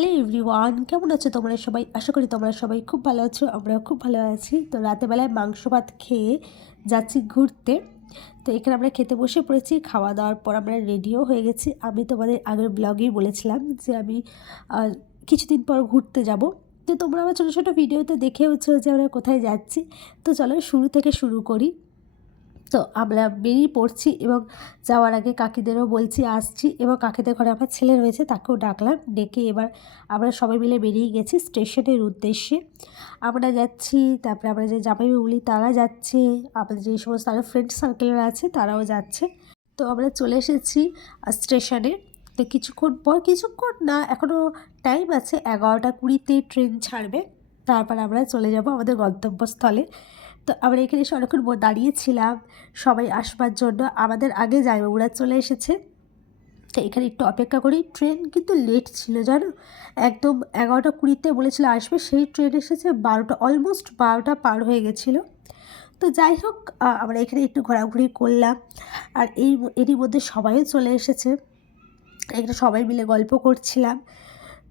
Hello everyone, কেমন আছো তোমরা সবাই? আশা করি তোমরা সবাই খুব ভালো আছো, আমরাও খুব ভালো আছি। তো রাতেবেলায় মাংস ভাত খেয়ে যাচ্ছি ঘুরতে। তো এখানে আমরা খেতে বসে পড়েছি, খাওয়া দাওয়ার পর আমরা রেডিও হয়ে গেছি। আমি তোমাদের আগের ব্লগেই বলেছিলাম যে আমি কিছুদিন পর ঘুরতে যাব। তো তোমরা আমার ছোটো ছোটো ভিডিওতে দেখেওছো যে আমরা কোথায় যাচ্ছি। তো চলো শুরু থেকে শুরু করি। তো আমরা বেরিয়ে পড়ছি এবং যাওয়ার আগে কাকিদেরও বলছি, আসছি এবং কাকিদের ঘরে আমার ছেলে রয়েছে, তাকেও ডাকলাম। ডেকে এবার আমরা সবাই মিলে বেরিয়ে গেছি স্টেশনের উদ্দেশ্যে। আমরা যাচ্ছি, তারপরে আমরা যে জামাইবাবুলি তারা যাচ্ছে। আমাদের যে সমস্ত আরও ফ্রেন্ড সার্কেলরা আছে, তারাও যাচ্ছে। তো আমরা চলে এসেছি স্টেশনে। তো কিছুক্ষণ পর, কিছুক্ষণ না এখনও টাইম আছে, এগারোটা কুড়িতে ট্রেন ছাড়বে। তারপর আমরা চলে যাব আমাদের গন্তব্যস্থলে। তো আমরা এখানে এসে অনেকক্ষণ দাঁড়িয়েছিলাম, সবাই আসবার জন্য। আমাদের আগে জামাইবাবুরা চলে এসেছে। তো এখানে একটু অপেক্ষা করি। ট্রেন কিন্তু লেট ছিল, জানো? একদম এগারোটা কুড়িতে বলেছিল আসবে। সেই ট্রেন এসেছে বারোটা অলমোস্ট বারোটা পার হয়ে গেছিল। তো যাই হোক আমরা এখানে একটু ঘোরাঘুরি করলাম। আর এই এরই মধ্যে সবাইও চলে এসেছে। এখানে সবাই মিলে গল্প করছিলাম।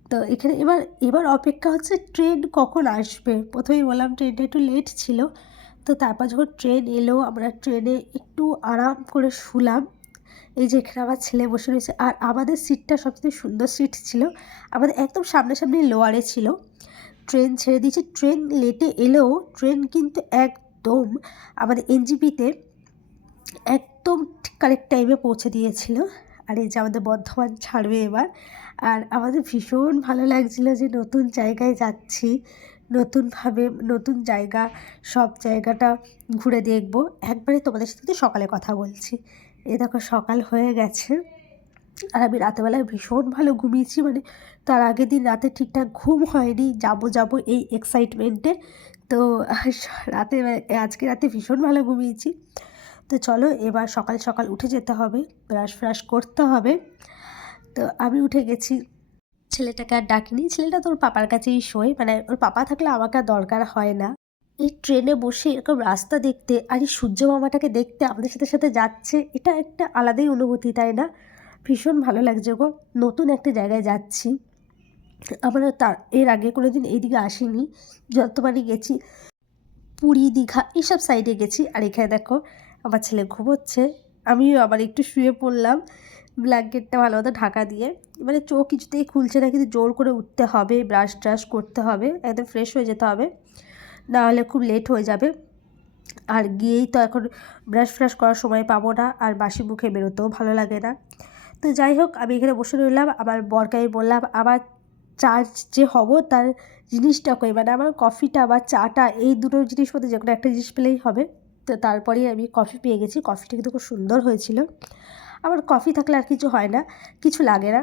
তো এখানে এবার এবার অপেক্ষা হচ্ছে ট্রেন কখন আসবে? প্রথমেই বললাম ট্রেনটা একটু লেট ছিল। তো তারপর যখন ট্রেন এলো, আমরা ট্রেনে একটু আরাম করে শুলাম। এই যে এখানে আমার ছেলে বসে রয়েছে। আর আমাদের সিটটা সবচেয়ে সুন্দর সিট ছিল। আমাদের একদম সামনাসামনি লোয়ারে ছিল। ট্রেন ছেড়ে দিয়েছে। ট্রেন লেটে এলেও ট্রেন কিন্তু একদম আমাদের এনজিপিতে একদম ঠিক কারেক্ট টাইমে পৌঁছে দিয়েছিল। আর এই যে আমাদের বর্ধমান ছাড়বে এবার। আর আমাদের ভীষণ ভালো লাগছিল যে নতুন জায়গায় যাচ্ছি। নতুনভাবে নতুন জায়গা, সব জায়গাটা ঘুরে দেখব। একবারে তোমাদের সাথে তো সকালে কথা বলছি। এ দেখো সকাল হয়ে গেছে আর আমি রাতেবেলায় ভীষণ ভালো ঘুমিয়েছি। মানে তার আগের দিন রাতে ঠিকঠাক ঘুম হয়নি, যাব যাব এই এক্সাইটমেন্টে তো রাতে, আজকে রাতে ভীষণ ভালো ঘুমিয়েছি। তো চলো এবার সকাল সকাল উঠে যেতে হবে, ব্রাশ ফ্রাশ করতে হবে। তো আমি উঠে গেছি। ছেলেটাকে আর ডাকিনি। ছেলেটা তোর পাপার কাছেই শোয়। মানে ওর পাপা থাকলে আমাকে আর দরকার হয় না। এই ট্রেনে বসে এরকম রাস্তা দেখতে আর এই সূর্য মামাটাকে দেখতে আমাদের সাথে সাথে যাচ্ছে, এটা একটা আলাদাই অনুভূতি, তাই না? ভীষণ ভালো লাগছে গো। নতুন একটা জায়গায় যাচ্ছি। আমরা তার, এর আগে কোনো দিন এইদিকে আসিনি। যতবারই গেছি, পুরী, দীঘা এইসব সাইডে গেছি। আর এখানে দেখো, আমার ছেলে ঘুমোচ্ছে। আমিও আবার একটু শুয়ে পড়লাম। ব্ল্যাঙ্কেটটা ভালো মতো ঢাকা দিয়ে মানে চোখ কিছুতেই খুলছে না, কিন্তু জোর করে উঠতে হবে, ব্রাশ ট্রাশ করতে হবে, একদম ফ্রেশ হয়ে যেতে হবে, না হলে খুব লেট হয়ে যাবে। আর গিয়েই তো এখন ব্রাশ ফ্রাশ করার সময় পাবো না, আর বাসি মুখে বেরোতেও ভালো লাগে না। তো যাই হোক, আমি এখানে বসে রইলাম, আমার বরকে বললাম, আমার চার্জ যে হব তার জিনিসটা কই? মানে আমার কফিটা বা চাটা, এই দুটো জিনিস মধ্যে যে কোনো একটা জিনিস পেলেই হবে। তো তারপরেই আমি কফি পেয়ে গেছি কফিটা কিন্তু খুব সুন্দর হয়েছিল। আমার কফি থাকলে আর কিছু হয় না, কিছু লাগে না।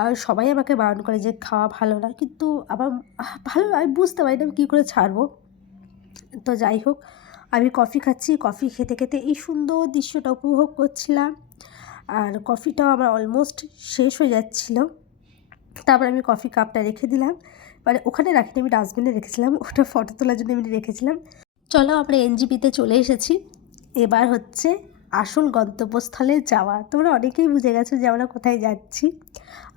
আর সবাই আমাকে বারণ করে যে খাওয়া ভালো না, কিন্তু আমার ভালো আমি বুঝতে পারি না আমি কী করে ছাড়বো। তো যাই হোক, আমি কফি খাচ্ছি কফি খেতে খেতে এই সুন্দর দৃশ্যটা উপভোগ করছিলাম। আর কফিটাও আমার অলমোস্ট শেষ হয়ে যাচ্ছিল। তারপর আমি কফি কাপটা রেখে দিলাম। মানে ওখানে রাখিনি, আমি ডাস্টবিনে রেখেছিলাম, ওটা ফটো তোলার জন্য আমি রেখেছিলাম। চলো আমরা এনজিপিতে চলে এসেছি। এবার হচ্ছে আসল গন্তব্যস্থলে যাওয়া। তোমরা অনেকেই বুঝে গেছো যে আমরা কোথায় যাচ্ছি।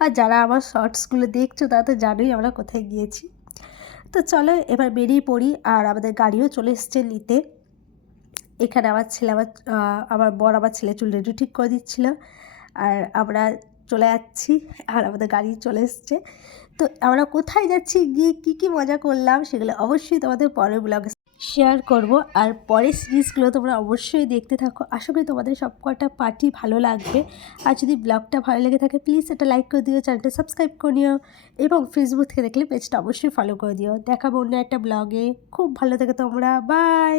আর যারা আমার শর্টসগুলো দেখছ, তারা তো জানোই আমরা কোথায় গিয়েছি। তো চলো এবার বেরিয়ে পড়ি আর আমাদের গাড়িও চলে এসছে নিতে। এখানে আমার ছেলে আমার আমার বর আমার ছেলে চুল রেডি ঠিক করে দিচ্ছিল। আর আমরা চলে যাচ্ছি আর আমাদের গাড়ি চলে এসছে। তো আমরা কোথায় যাচ্ছি, গিয়ে কী কী মজা করলাম, সেগুলো অবশ্যই তোমাদের পরের ব্লগে শেয়ার করব। আর পরের সিরিজগুলো তোমরা অবশ্যই দেখতে থাকো। আশা করি তোমাদের সব কটা পার্টি ভালো লাগবে। আর যদি ব্লগটা ভালো লেগে থাকে প্লিজ এটা লাইক করে দিও চ্যানেলটা সাবস্ক্রাইব করে নিও এবং ফেসবুক থেকে দেখলে পেজটা অবশ্যই ফলো করে দিও। দেখাবো অন্য একটা ব্লগে খুব ভালো থাকে তোমরা। বাই